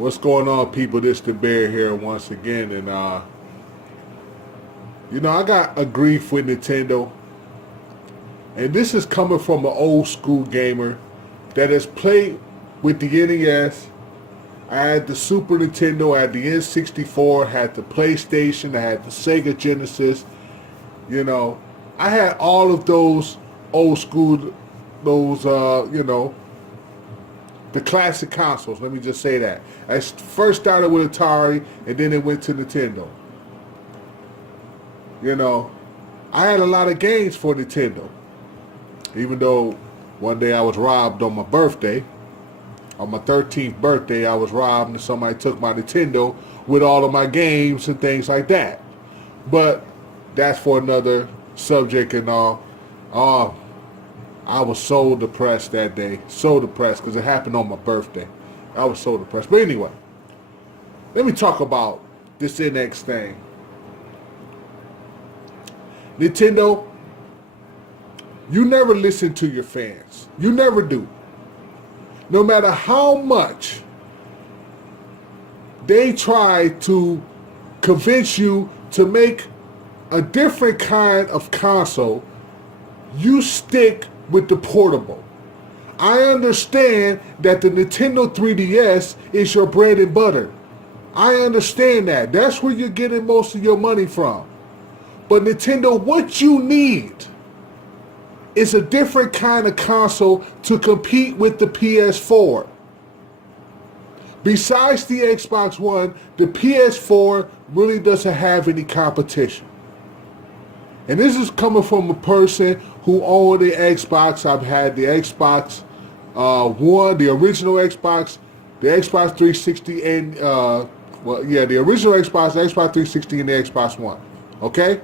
What's going on, people? This the Bear here once again, and I got a grief with Nintendo, and this is coming from an old school gamer that has played with the NES. I had the Super Nintendo, I had the N64, had the PlayStation, I had the Sega Genesis. I had all of those old school, those the classic consoles. Let me just say that. I first started with Atari, and then it went to Nintendo. I had a lot of games for Nintendo. Even though one day I was robbed on my birthday. On my 13th birthday, I was robbed and somebody took my Nintendo with all of my games and things like that. But that's for another subject and all. I was so depressed that day. So depressed because it happened on my birthday. I was so depressed. But anyway, let me talk about this NX thing. Nintendo, you never listen to your fans. You never do. No matter how much they try to convince you to make a different kind of console, you stick with the portable. I understand that the Nintendo 3DS is your bread and butter. I understand that. That's where you're getting most of your money from. But Nintendo, what you need is a different kind of console to compete with the PS4. Besides the Xbox One, the PS4 really doesn't have any competition. And this is coming from a person who owned the Xbox. I've had the Xbox One, the original Xbox, the Xbox 360, and the original Xbox, the Xbox 360, and the Xbox One. Okay?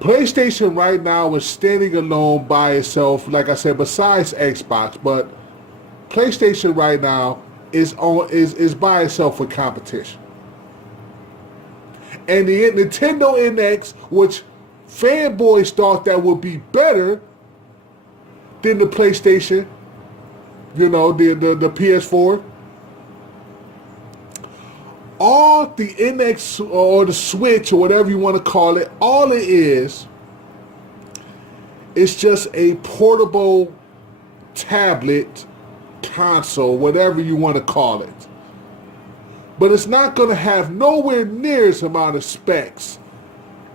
PlayStation right now is standing alone by itself, like I said, besides Xbox, but PlayStation right now is by itself with competition. And the Nintendo NX, which fanboys thought that would be better than the PlayStation, the PS4. All the NX or the Switch or whatever you want to call it, all it is just a portable tablet console, whatever you want to call it. But it's not going to have nowhere near as amount of specs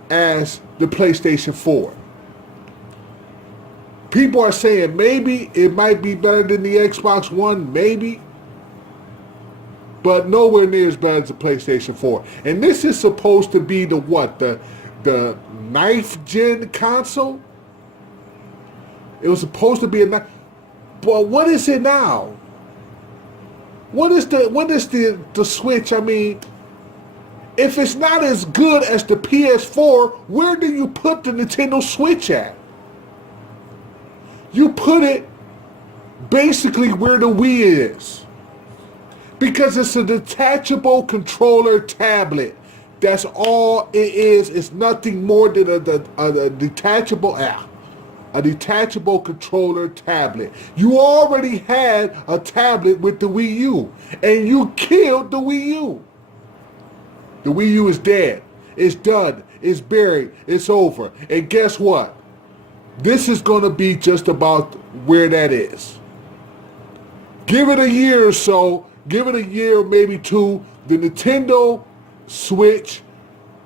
as the PlayStation 4. People are saying maybe it might be better than the Xbox One, maybe. But nowhere near as bad as the PlayStation 4. And this is supposed to be the what? The ninth gen console? It was supposed to be a ninth. But what is it now? What is the Switch? I mean, if it's not as good as the PS4, where do you put the Nintendo Switch at? You put it basically where the Wii is. Because it's a detachable controller tablet. That's all it is. It's nothing more than a detachable controller tablet. You already had a tablet with the Wii U, and you killed the Wii U. The Wii U is dead. It's done. It's buried. It's over. And guess what? This is going to be just about where that is. Give it a year or so. Give it a year, maybe two. The Nintendo Switch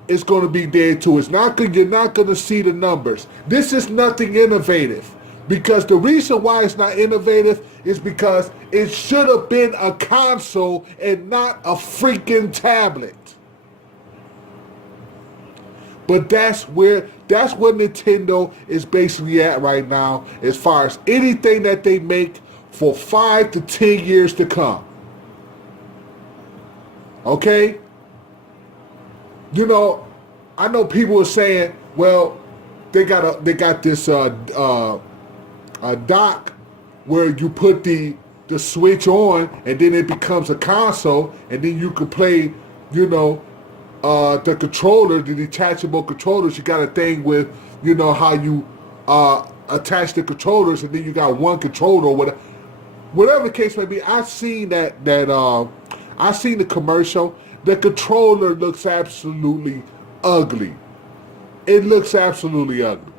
is going to be dead too. You're not going to see the numbers. This is nothing innovative. Because the reason why it's not innovative is because it should have been a console and not a freaking tablet. But that's what Nintendo is basically at right now as far as anything that they make for 5 to 10 years to come. Okay? I know people are saying, well, they got this dock where you put the Switch on and then it becomes a console and then you can play, the controller, the detachable controllers. You got a thing with, how you attach the controllers and then you got one controller or whatever. whatever the case may be, I seen the commercial. The controller looks absolutely ugly. It looks absolutely ugly.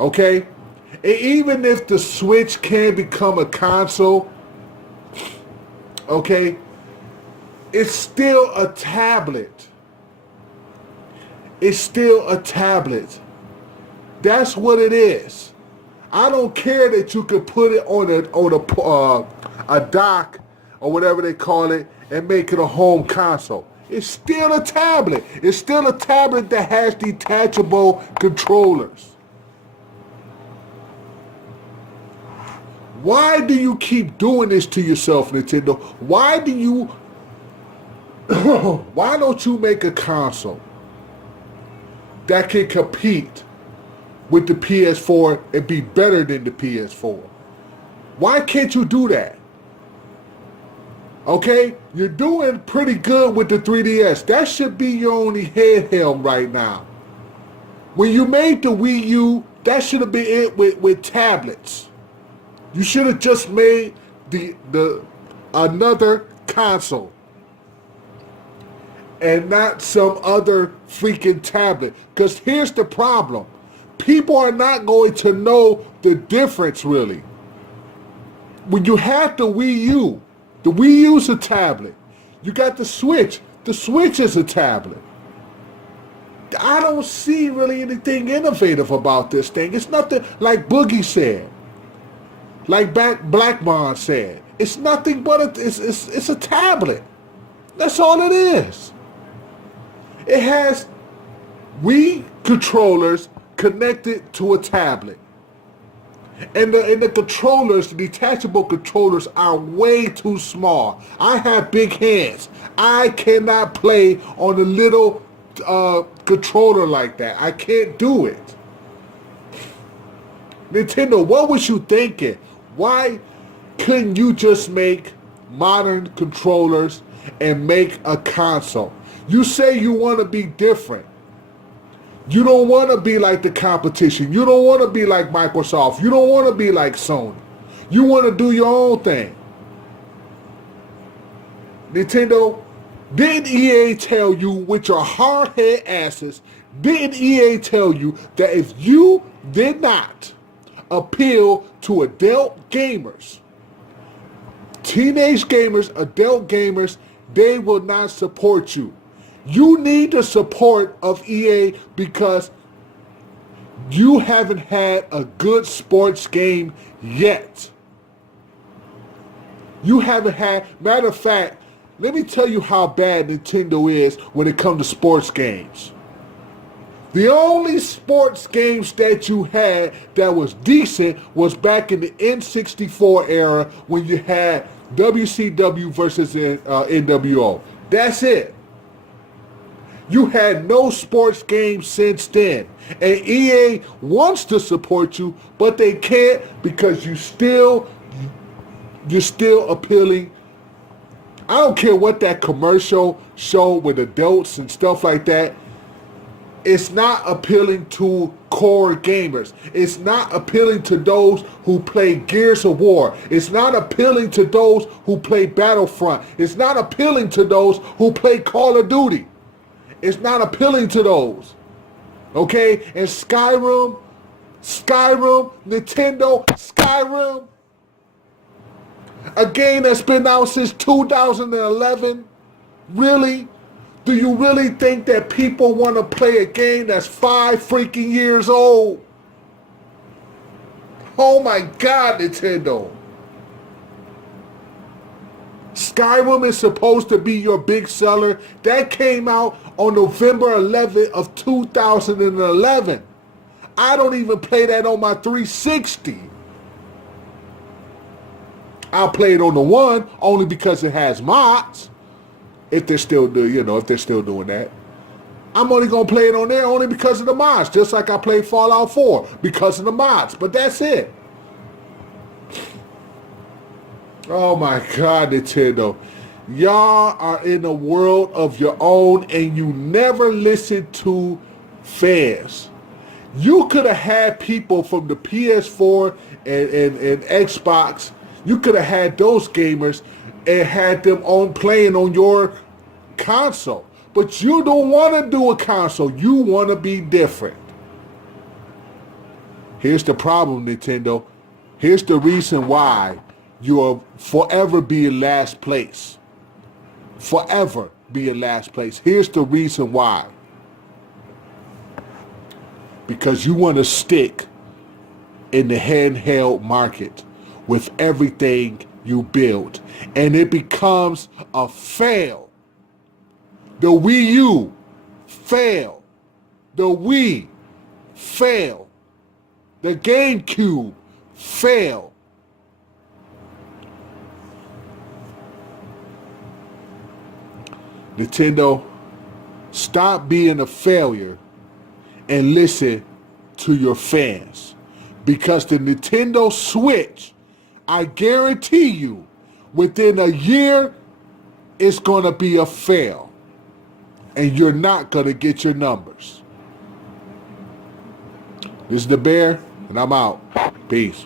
Okay? And even if the Switch can become a console, okay, it's still a tablet. It's still a tablet. That's what it is. I don't care that you could put it on a dock or whatever they call it and make it a home console. It's still a tablet. It's still a tablet that has detachable controllers. Why do you keep doing this to yourself, Nintendo? Why don't you make a console that can compete with the PS4 and be better than the PS4? Why can't you do that? Okay? You're doing pretty good with the 3DS. That should be your only handheld right now. When you made the Wii U, that should have been it with tablets. You should have just made the another console and not some other freaking tablet. Because here's the problem. People are not going to know the difference really. When you have the Wii U's a tablet. You got the Switch is a tablet. I don't see really anything innovative about this thing. It's nothing like Boogie said. Like Blackmon said. It's nothing but it's a tablet. That's all it is. It has Wii controllers connected to a tablet. And the controllers, the detachable controllers are way too small. I have big hands. I cannot play on a little controller like that. I can't do it. Nintendo, what was you thinking? Why couldn't you just make modern controllers and make a console? You say you want to be different. You don't want to be like the competition. You don't want to be like Microsoft. You don't want to be like Sony. You want to do your own thing. Nintendo, didn't EA tell you with your hard-head asses, didn't EA tell you that if you did not appeal to adult gamers, teenage gamers, adult gamers, they will not support you. You need the support of EA because you haven't had a good sports game yet. You haven't had, matter of fact, let me tell you how bad Nintendo is when it comes to sports games. The only sports games that you had that was decent was back in the N64 era when you had WCW versus NWO. That's it. You had no sports games since then. And EA wants to support you, but they can't because you're still appealing. I don't care what that commercial showed with adults and stuff like that. It's not appealing to core gamers. It's not appealing to those who play Gears of War. It's not appealing to those who play Battlefront. It's not appealing to those who play Call of Duty. It's not appealing to those. Okay? And Skyrim, Nintendo, Skyrim, a game that's been out since 2011. Really? Do you really think that people want to play a game that's 5 freaking years old? Oh my God, Nintendo. Skyrim is supposed to be your big seller. That came out on November 11th of 2011. I don't even play that on my 360. I'll play it on the one only because it has mods. If they're still doing that. I'm only gonna play it on there only because of the mods, just like I played Fallout 4 because of the mods. But that's it. Oh my God, Nintendo. Y'all are in a world of your own and you never listen to fans. You could have had people from the PS4 and Xbox. You could have had those gamers and had them on playing on your console. But you don't want to do a console. You want to be different. Here's the problem, Nintendo. Here's the reason why you'll forever be in last place. Forever be in last place. Here's the reason why. Because you want to stick in the handheld market with everything you build. And it becomes a fail. The Wii U, fail. The Wii, fail. The GameCube, fail. Nintendo, stop being a failure and listen to your fans. Because the Nintendo Switch, I guarantee you, within a year, it's going to be a fail. And you're not going to get your numbers. This is the Bear, and I'm out. Peace.